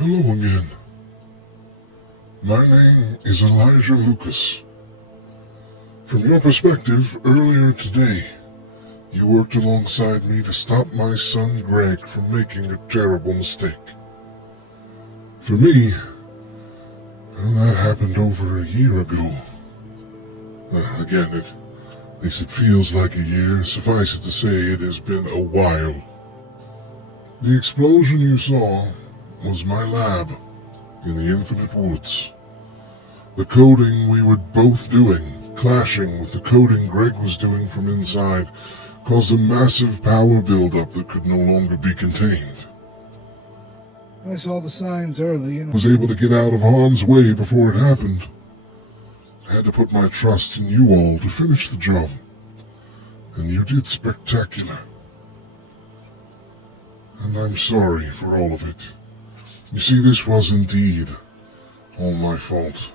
Hello again. My name is Elijah Lucas. From your perspective, earlier today, you worked alongside me to stop my son Greg from making a terrible mistake. For me, well, that happened over a year ago. Again, at least it feels like a year. Suffice it to say, it has been a while. The explosion you saw was my lab in the Infinite Woods. The coding we were both doing, clashing with the coding Greg was doing from inside, caused a massive power buildup that could no longer be contained. I saw the signs early and Was able to get out of harm's way before it happened. I had to put my trust in you all to finish the job. And you did spectacular. And I'm sorry for all of it. You see, this was indeed all my fault.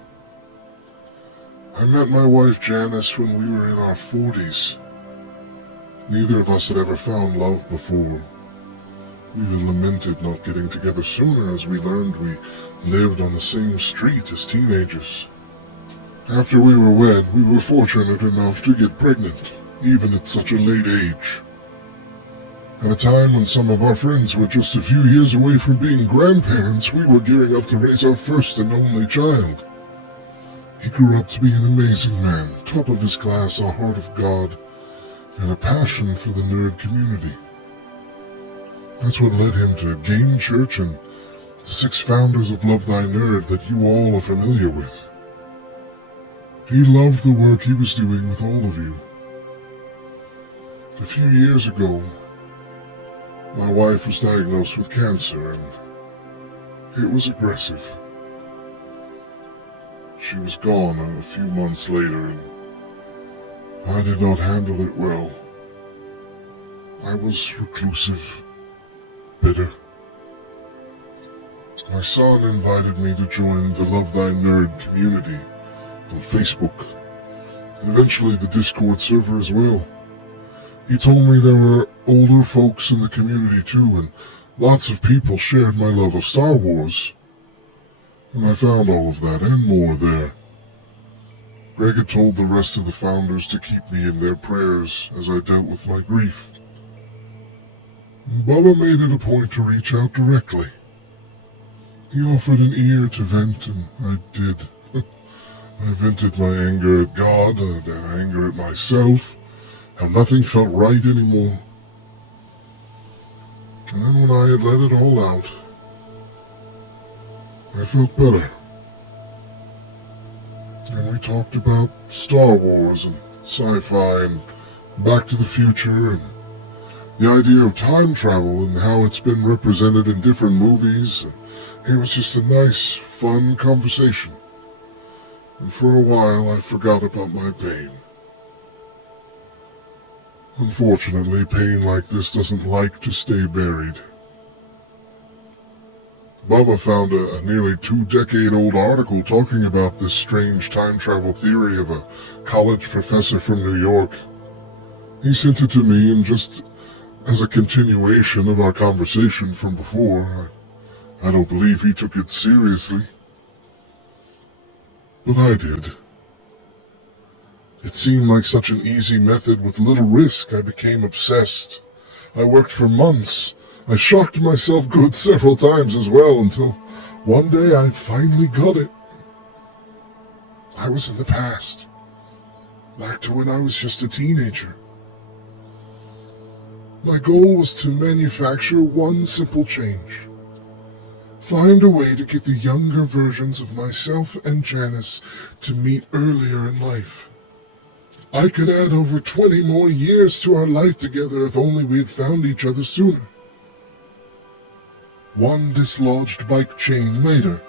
I met my wife Janice when we were in our 40s. Neither of us had ever found love before. We even lamented not getting together sooner as we learned we lived on the same street as teenagers. After we were wed, we were fortunate enough to get pregnant, even at such a late age. At a time when some of our friends were just a few years away from being grandparents, we were gearing up to raise our first and only child. He grew up to be an amazing man, top of his class, a heart of God, and a passion for the nerd community. That's what led him to Game Church and the 6 founders of Love Thy Nerd that you all are familiar with. He loved the work he was doing with all of you. A few years ago, my wife was diagnosed with cancer, and it was aggressive. She was gone a few months later, and I did not handle it well. I was reclusive, bitter. My son invited me to join the Love Thy Nerd community on Facebook, and eventually the Discord server as well. He told me there were older folks in the community too, and lots of people shared my love of Star Wars. And I found all of that and more there. Greg had told the rest of the founders to keep me in their prayers as I dealt with my grief. Bubba made it a point to reach out directly. He offered an ear to vent, and I did. I vented my anger at God, and anger at myself, how nothing felt right anymore. And then when I had let it all out, I felt better. And we talked about Star Wars and sci-fi and Back to the Future and the idea of time travel and how it's been represented in different movies. It was just a nice, fun conversation. And for a while I forgot about my pain. Unfortunately, pain like this doesn't like to stay buried. Bubba found a nearly 2-decade-old article talking about this strange time travel theory of a college professor from New York. He sent it to me, and just as a continuation of our conversation from before, I don't believe he took it seriously. But I did. It seemed like such an easy method with little risk. I became obsessed. I worked for months. I shocked myself good several times as well, until one day I finally got it. I was in the past, back to when I was just a teenager. My goal was to manufacture one simple change. Find a way to get the younger versions of myself and Janice to meet earlier in life. I could add over 20 more years to our life together if only we had found each other sooner. One dislodged bike chain later,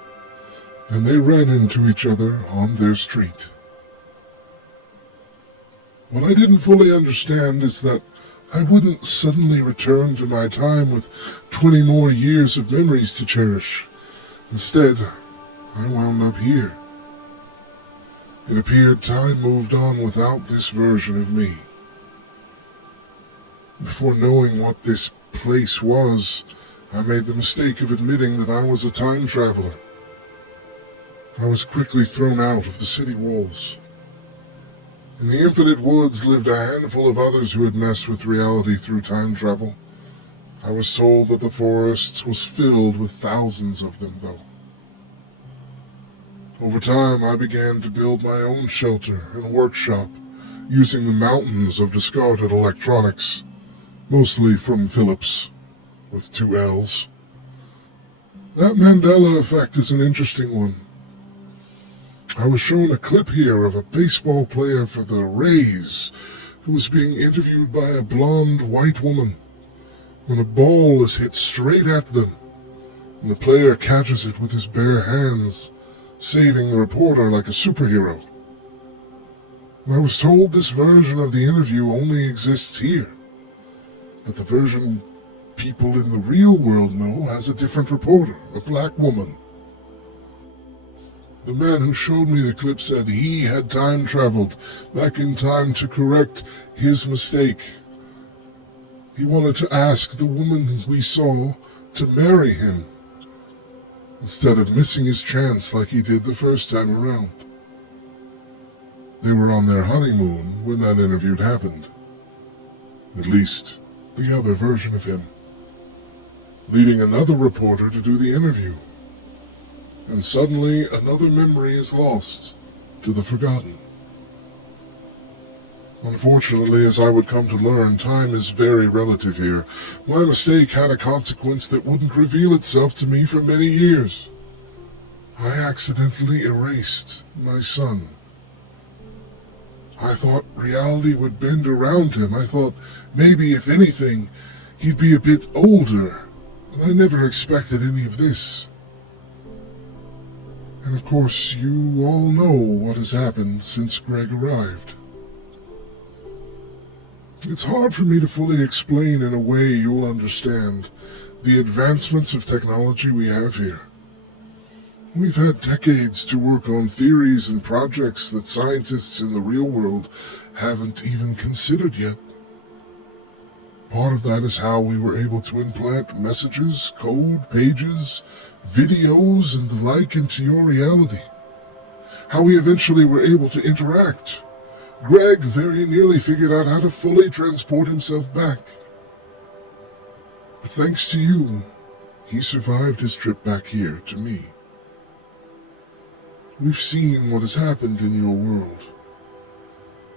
and they ran into each other on their street. What I didn't fully understand is that I wouldn't suddenly return to my time with 20 more years of memories to cherish. Instead, I wound up here. It appeared time moved on without this version of me. Before knowing what this place was, I made the mistake of admitting that I was a time traveler. I was quickly thrown out of the city walls. In the Infinite Woods lived a handful of others who had messed with reality through time travel. I was told that the forest was filled with thousands of them, though. Over time, I began to build my own shelter and workshop, using the mountains of discarded electronics, mostly from Philips, with 2 L's. That Mandela effect is an interesting one. I was shown a clip here of a baseball player for the Rays who was being interviewed by a blonde white woman when a ball is hit straight at them, and the player catches it with his bare hands, saving the reporter like a superhero. I was told this version of the interview only exists here, that the version people in the real world know has a different reporter, a black woman. The man who showed me the clip said he had time traveled back in time to correct his mistake. He wanted to ask the woman we saw to marry him, instead of missing his chance like he did the first time around. They were on their honeymoon when that interview happened. At least, the other version of him, leading another reporter to do the interview. And suddenly another memory is lost, to the forgotten. Unfortunately, as I would come to learn, time is very relative here. My mistake had a consequence that wouldn't reveal itself to me for many years. I accidentally erased my son. I thought reality would bend around him. I thought maybe, if anything, he'd be a bit older. But I never expected any of this. And of course, you all know what has happened since Greg arrived. It's hard for me to fully explain in a way you'll understand the advancements of technology we have here. We've had decades to work on theories and projects that scientists in the real world haven't even considered yet. Part of that is how we were able to implant messages, code, pages, videos, and the like into your reality. How we eventually were able to interact. Greg very nearly figured out how to fully transport himself back. But thanks to you, he survived his trip back here to me. We've seen what has happened in your world.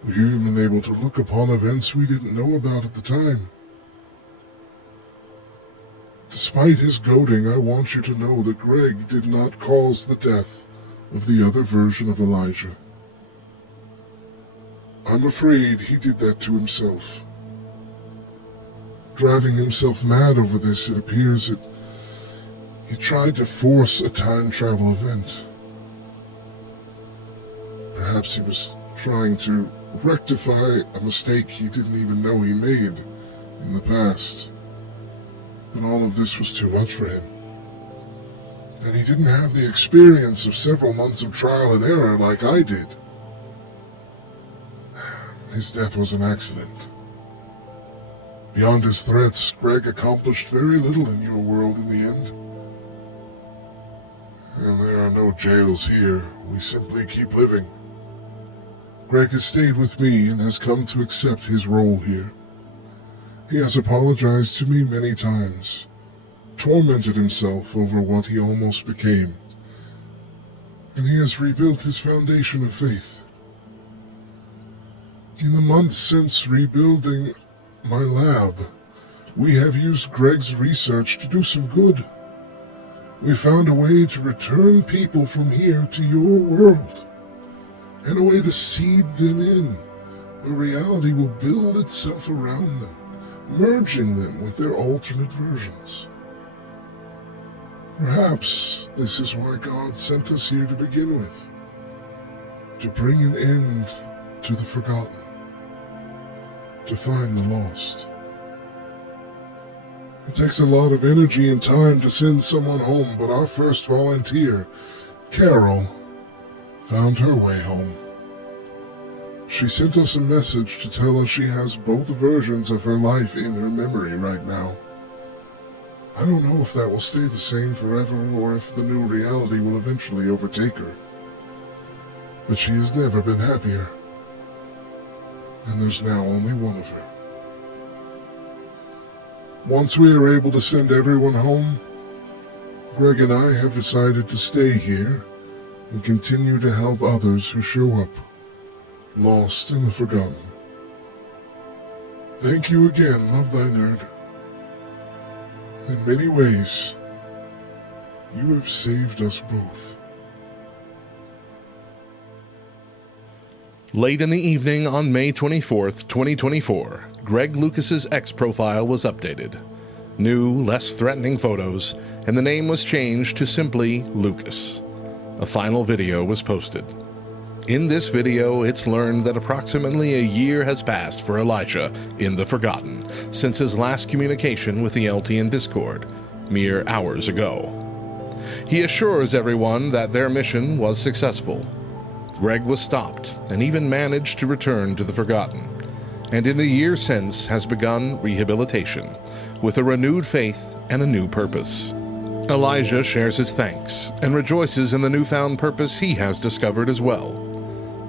We've even been able to look upon events we didn't know about at the time. Despite his goading, I want you to know that Greg did not cause the death of the other version of Elijah. I'm afraid he did that to himself. Driving himself mad over this, it appears that he tried to force a time travel event. Perhaps he was trying to rectify a mistake he didn't even know he made in the past. But all of this was too much for him. And he didn't have the experience of several months of trial and error like I did. His death was an accident. Beyond his threats, Greg accomplished very little in your world in the end. And there are no jails here. We simply keep living. Greg has stayed with me and has come to accept his role here. He has apologized to me many times, tormented himself over what he almost became, and he has rebuilt his foundation of faith. In the months since rebuilding my lab, we have used Greg's research to do some good. We found a way to return people from here to your world, and a way to seed them in, where reality will build itself around them, merging them with their alternate versions. Perhaps this is why God sent us here to begin with, to bring an end to the forgotten, to find the lost. It takes a lot of energy and time to send someone home, but our first volunteer, Carol, found her way home. She sent us a message to tell us she has both versions of her life in her memory right now. I don't know if that will stay the same forever or if the new reality will eventually overtake her. But she has never been happier. And there's now only one of her. Once we are able to send everyone home, Greg and I have decided to stay here and continue to help others who show up, lost in the forgotten. Thank you again, Love Thy Nerd. In many ways, you have saved us both. Late in the evening on May 24th, 2024, Greg Lucas's X profile was updated. New, less threatening photos, and the name was changed to simply Lucas. A final video was posted. In this video, it's learned that approximately a year has passed for Elijah in the Forgotten since his last communication with the LTN Discord, mere hours ago. He assures everyone that their mission was successful. Greg was stopped and even managed to return to the Forgotten, and in the year since has begun rehabilitation with a renewed faith and a new purpose. Elijah shares his thanks and rejoices in the newfound purpose he has discovered as well.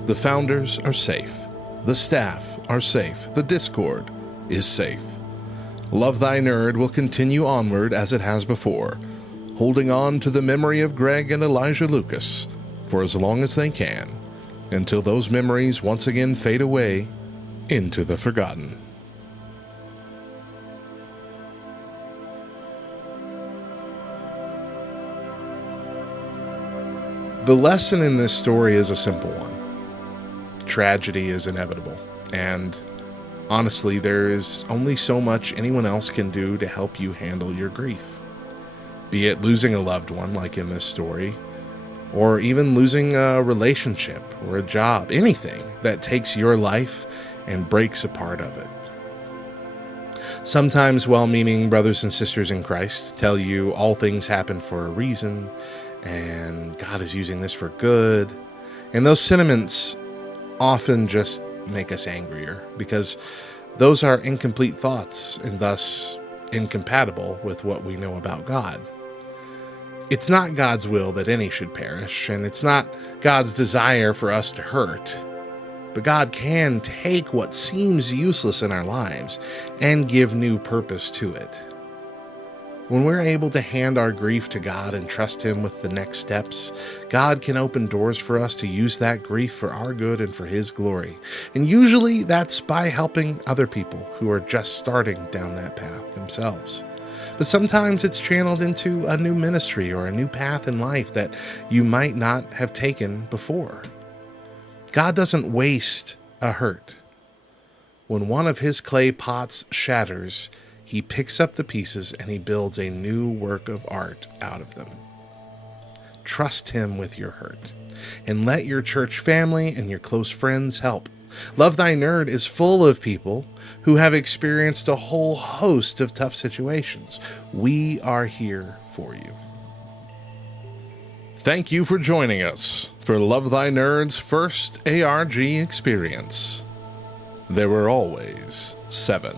The founders are safe. The staff are safe. The Discord is safe. Love Thy Nerd will continue onward as it has before, holding on to the memory of Greg and Elijah Lucas for as long as they can, until those memories once again fade away into the Forgotten. The lesson in this story is a simple one. Tragedy is inevitable, and honestly, there is only so much anyone else can do to help you handle your grief. Be it losing a loved one, like in this story, or even losing a relationship or a job, anything that takes your life and breaks a part of it. Sometimes well-meaning brothers and sisters in Christ tell you all things happen for a reason, and God is using this for good, and those sentiments often just make us angrier because those are incomplete thoughts and thus incompatible with what we know about God. It's not God's will that any should perish, and it's not God's desire for us to hurt. But God can take what seems useless in our lives and give new purpose to it. When we're able to hand our grief to God and trust Him with the next steps, God can open doors for us to use that grief for our good and for His glory. And usually that's by helping other people who are just starting down that path themselves. But sometimes it's channeled into a new ministry or a new path in life that you might not have taken before. God doesn't waste a hurt. When one of His clay pots shatters, He picks up the pieces and He builds a new work of art out of them. Trust Him with your hurt, and let your church family and your close friends help. Love Thy Nerd is full of people who have experienced a whole host of tough situations. We are here for you. Thank you for joining us for Love Thy Nerd's first ARG experience. There were always 7.